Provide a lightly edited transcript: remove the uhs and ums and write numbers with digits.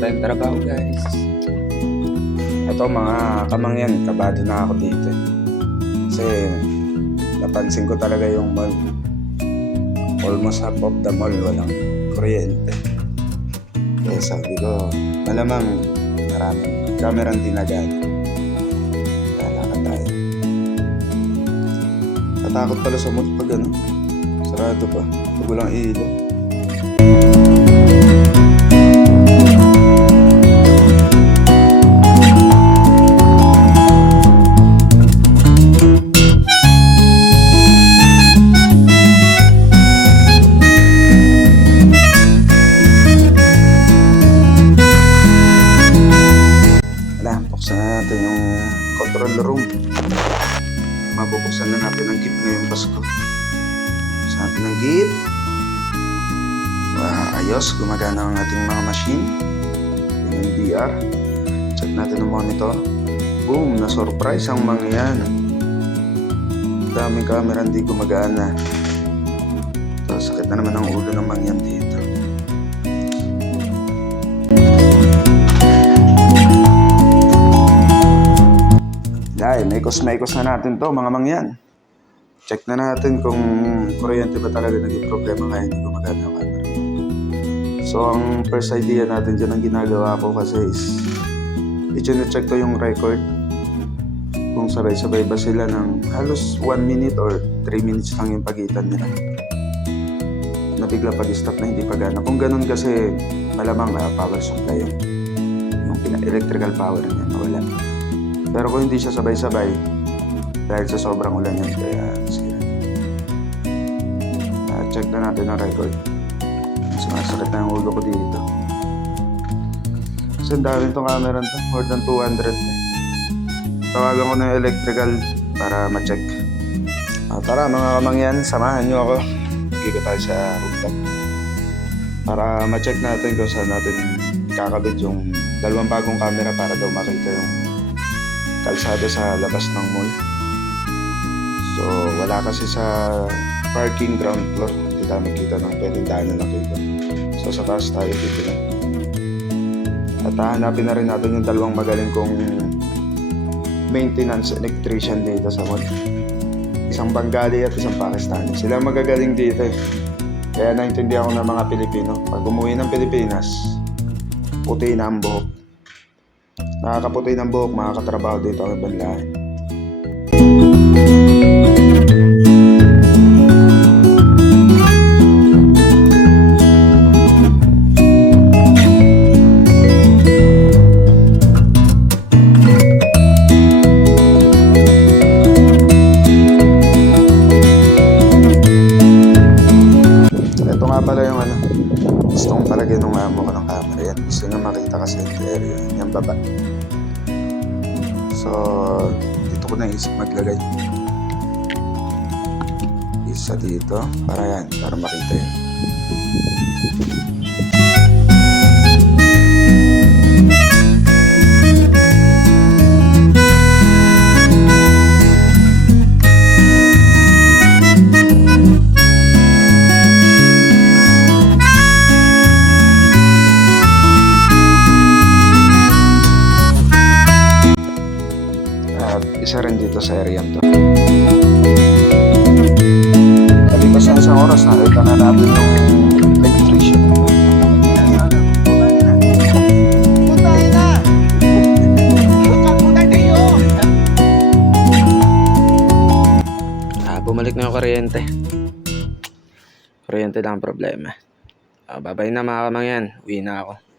tayong trabaho, guys. Ito mga kamangyan, kabado na ako dito. Kasi napansin ko talaga yung mall. Almost half of the mall walang kuryente. Kaya sabi ko, malamang maraming kamerang dinagan. Lalakad tayo. Natakot pala sa mall pag ano, sarado pa. Pag walang ilaw. Buksan na natin yung control room. Mabubuksan na natin ang gift ngayong Pasko. Buksan natin ang gift. Ayos, gumagana ang ating mga machine. Yung VR. Check natin ang monitor. Boom, na-surprise ang mga yan. Daming camera hindi gumagana. So, sakit na naman ang ulo ng mga yan dito. Dahil maikos na natin to mga mangyan. Check na natin kung kuryente ba talaga naging problema kaya hindi gumagana ang camera. So ang first idea natin dyan ang ginagawa ko kasi is i-check ko yung record kung sabay-sabay ba sila ng halos 1 minute or 3 minutes lang yung pagitan nila. Nabigla pag-stop na hindi pagana. Kung ganun kasi malamang power supply yan. Yung electrical power niya nawala. Pero kung hindi siya sabay-sabay, dahil sa sobrang ulan yan, kaya sira. Check na natin ang record. Sumasakit na yung ulo ko dito. Kasi ang dami itong camera nito, more than 200. Tawagan ko na yung electrical para ma-check. Tara mga kamangyan, samahan nyo ako. Magkiko tayo sa rooftop. Para ma-check natin kung saan natin kakabit yung dalawang bagong camera para daw makita yung kalsada sa labas ng mall. So wala kasi sa parking ground floor, hindi tayo makita ng pwedeng daanan na dito. So sa taas tayo titignan. At hahanapin na rin natin yung dalawang magaling kong maintenance electrician dito sa mall. Isang Bengali at isang Pakistani. Sila magagaling dito eh. Kaya naintindihan ko ng mga Pilipino, pag umuwi ng Pilipinas, puti na ang buhok. Nakakaputi ng buhok, makakatrabaho dito ang ibang lahi. Ito nga pala yung ano, gusto kong palagyan ng amo ko ng camera yan. Gusto nga makita kasi yung area, yung baba. So, dito ko naisip maglagay. Isa dito, para yan, para makita yan. Isa rin dito sa area to. Kalipas na isang oras, nakita na natin yung electrician. Bumalik na yung kuryente. Kuryente lang ang problema. Babay na mga kamangyan. Uwi na ako.